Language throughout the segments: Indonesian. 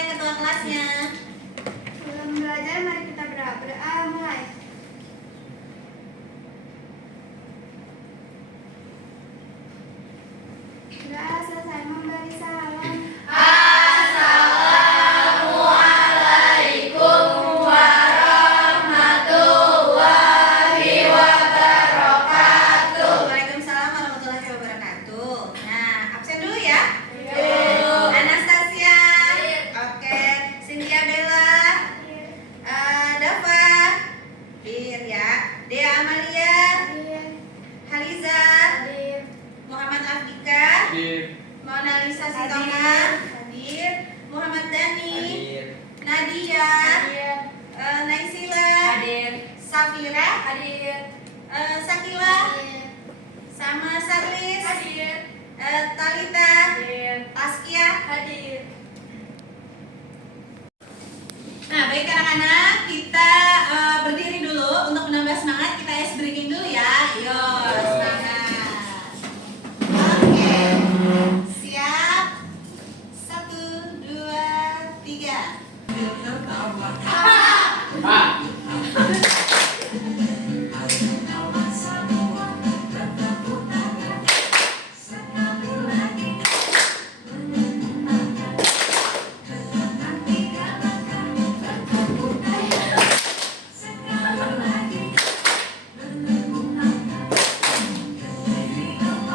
Mulai ketua kelasnya. Sebelum belajar, mari kita berdoa. Mulai. Doa selesai memberi salam. Assalamualaikum warahmatullahi wabarakatuh. Waalaikumsalam warahmatullahi wabarakatuh. Nah, absen dulu ya. Iya. Anastasia. Oke. Cynthia Bella. Dava. Bir ya. Dea Amalia. Haliza. Muhammad Afdika. Mona Lisa Sitonga. Hadir. Muhammad Dani. Nadia. Naisila. Safira. Sakila. Sama Sarlis. Talita. Taskia. Nah, baik anak-anak, kita berdiri dulu untuk menambah semangat. Kita ice breaking dulu ya. Ayo, semangat. Oke, siap. 1, 2, 3.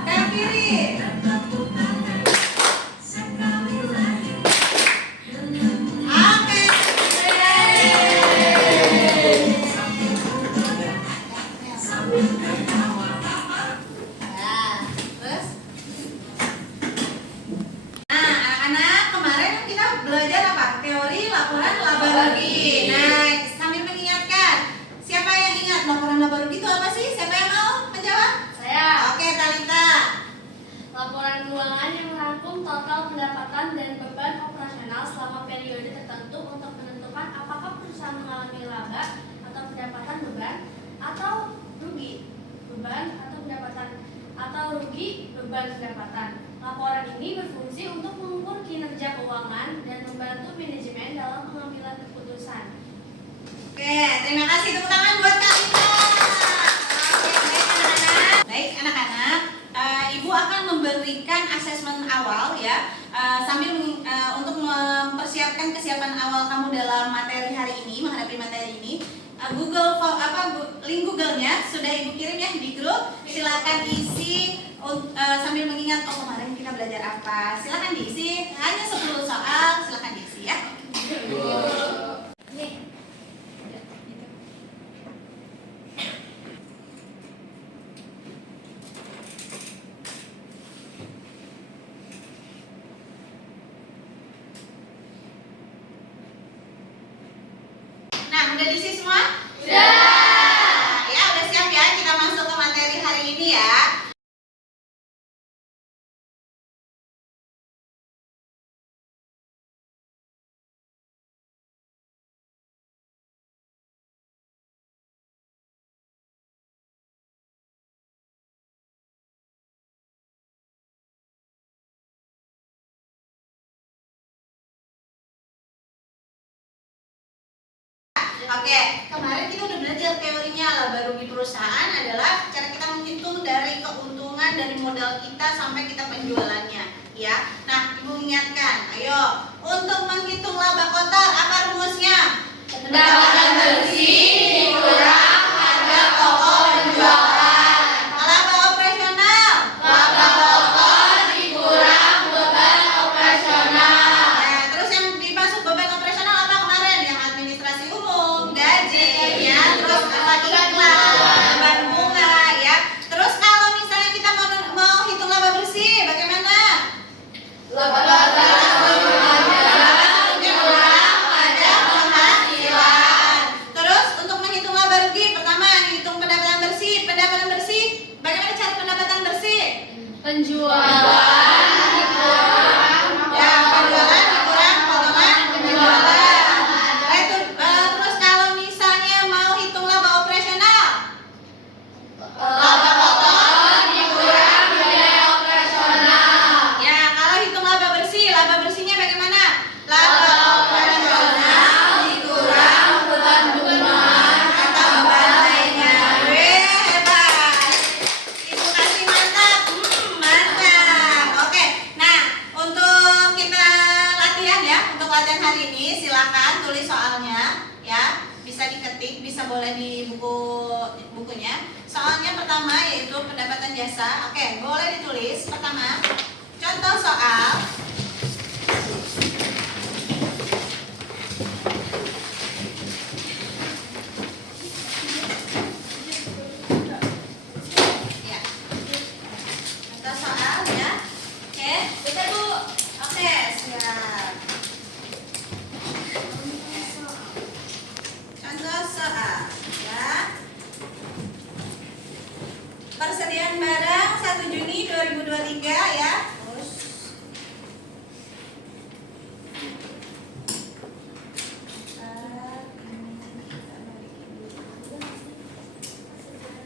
Kanan kiri. Oke. Nah, terus. Nah, anak-anak, kemarin kita belajar apa? Teori laporan laba rugi. Nah, sambil mengingatkan, siapa yang ingat laporan laba rugi itu apa sih? Siapa yang mau menjawab? Oke, Talita. Laporan keuangan yang merangkum total pendapatan dan beban operasional selama periode tertentu untuk menentukan apakah perusahaan mengalami laba atau pendapatan beban atau rugi beban atau pendapatan atau rugi beban pendapatan. Laporan ini berfungsi untuk mengukur kinerja keuangan dan membantu manajemen dalam pengambilan keputusan. Oke, terima kasih, tepuk tangan buat Talita. Oke, baik anak-anak. Ibu akan memberikan asesmen awal ya, sambil untuk mempersiapkan kesiapan awal kamu dalam materi hari ini, menghadapi materi ini. Link Google-nya sudah Ibu kirim ya di grup. Silakan isi sambil mengingat kemarin kita belajar apa. Silakan diisi, hanya 10 soal, silakan diisi ya. Nah, udah diisi semua? Ya, udah siap ya, kita masuk ke materi hari ini ya. Oke, kemarin kita udah belajar teorinya. Laba rugi perusahaan adalah cara kita menghitung dari keuntungan dari modal kita sampai kita penjualannya, ya. Nah, Ibu ingatkan, ayo untuk menghitung laba kotor apa rumusnya? Pendapatan bersih dikurang harga pokok penjualan. Laba operasional. Laba pokok dikurang beban operasional. Nah, terus yang dimasuk beban operasional apa kemarin? Yang administrasi umum, gaji, ya, terus apa iklan, beban bunga, ya. Terus kalau misalnya kita mau hitung laba bersih, bagaimana? Laba dikurang pada penghasilan. Terus untuk menghitung di bukunya. Soalnya pertama yaitu pendapatan jasa. Oke, boleh ditulis. Pertama, contoh soal. Ya. Contoh soal ya. Oke, Bisa Bu. oke, siap. Contoh soal ya. Persediaan barang 1 Juni 2023 ya. Terus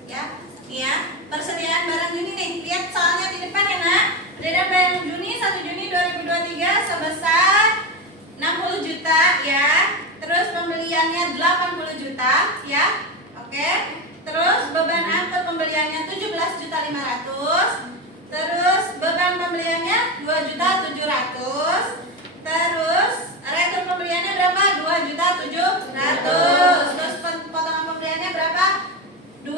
ya, iya. Persediaan barang Juni nih. Lihat soalnya di depan ya, Nak. Persediaan barang Juni 1 Juni 2023 sebesar 60 juta ya. Terus pembeliannya 80 juta ya. Oke. Terus beban angkut pembeliannya 17.500.000. Terus beban pembeliannya 2.700.000. Terus retur pembeliannya berapa? 2.700.000. Terus potongan pembeliannya berapa? 4,3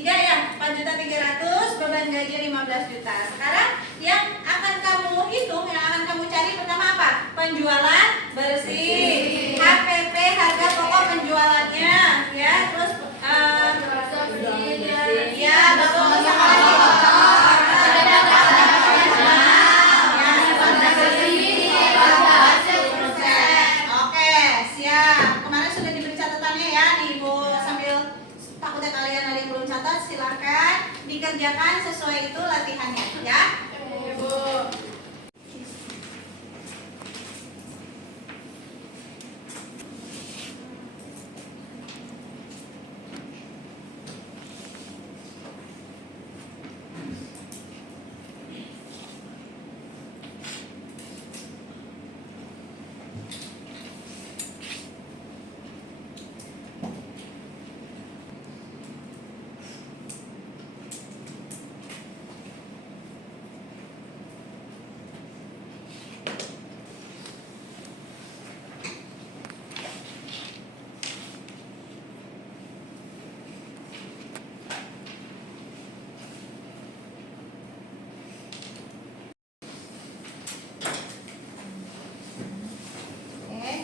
ya, 4.300.000, beban gaji 15 juta. Sekarang yang akan kamu hitung, yang akan kamu cari pertama apa? Penjualan bersih. HPP, harga pokok penjualannya ya. Terus ya, betul sekali. Oke, siap. Kemarin sudah diberi catatannya ya, nih Ibu, sambil takutnya kalian ada yang belum catat, silakan dikerjakan sesuai itu latihannya ya. Bu. Oke.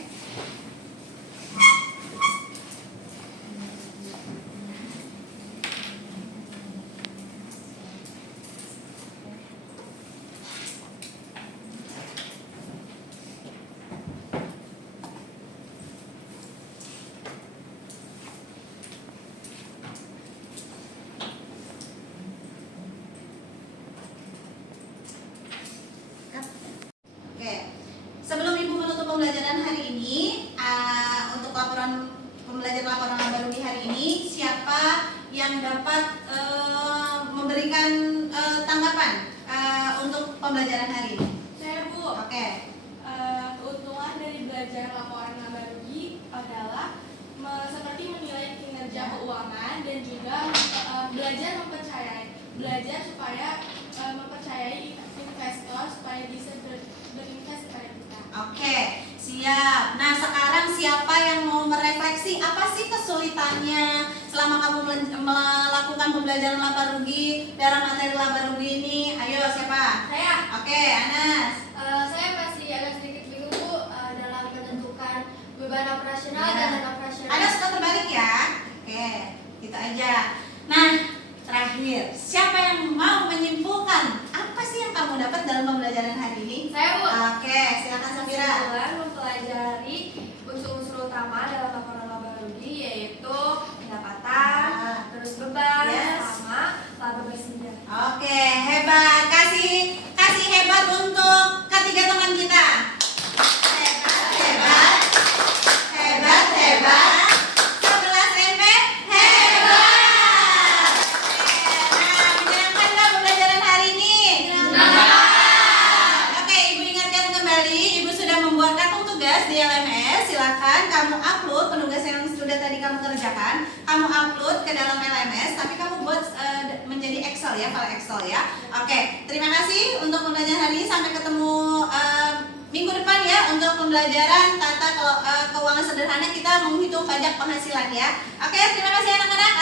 Oke, sebelum Ibu menutup pembelajaran hari ini, untuk laporan laporan laba rugi hari ini, siapa yang dapat memberikan tanggapan untuk pembelajaran hari ini? Saya Bu. Oke, Keuntungan dari belajar laporan laba rugi adalah seperti menilai kinerja keuangan dan juga belajar supaya mempercayai investor supaya bisa berinvest pada kita. oke, siap. Nah, sekarang siapa yang mau merefleksi apa sih kesulitannya selama kamu melakukan pembelajaran laba rugi dalam materi laba rugi ini? Ayo, siapa? Saya. Oke, Anas. Saya masih agak sedikit bingung Bu dalam menentukan beban operasional Ya. dan non operasional. Ada suka terbalik ya? Oke, gitu aja. Nah, terakhir, siapa yang mau menyimpulkan apa sih yang kamu dapat dalam pembelajaran hari ini? Saya Bu. Oke, silakan Safira. Kesimpulan mempelajari unsur-unsur utama dalam laporan laba rugi yaitu pendapatan, terus beban, Yes. sama laba bersihnya. Oke, hebat. Kasih hebat untuk ketiga teman kita. Hebat. 11 MP hebat. Nah, menyenangkan nggak pembelajaran hari ini? Oke, Ibu ingatkan kembali, Ibu sudah membuat kartu tugas di LMS. Silakan kamu upload penugas yang sudah tadi kamu kerjakan, kamu upload ke dalam LMS, tapi kamu buat menjadi Excel ya, file Excel ya. Oke, terima kasih untuk pembelajaran hari ini. Sampai ketemu minggu depan ya untuk pembelajaran tata keuangan sederhana kita menghitung pajak penghasilan ya. Oke, terima kasih anak-anak.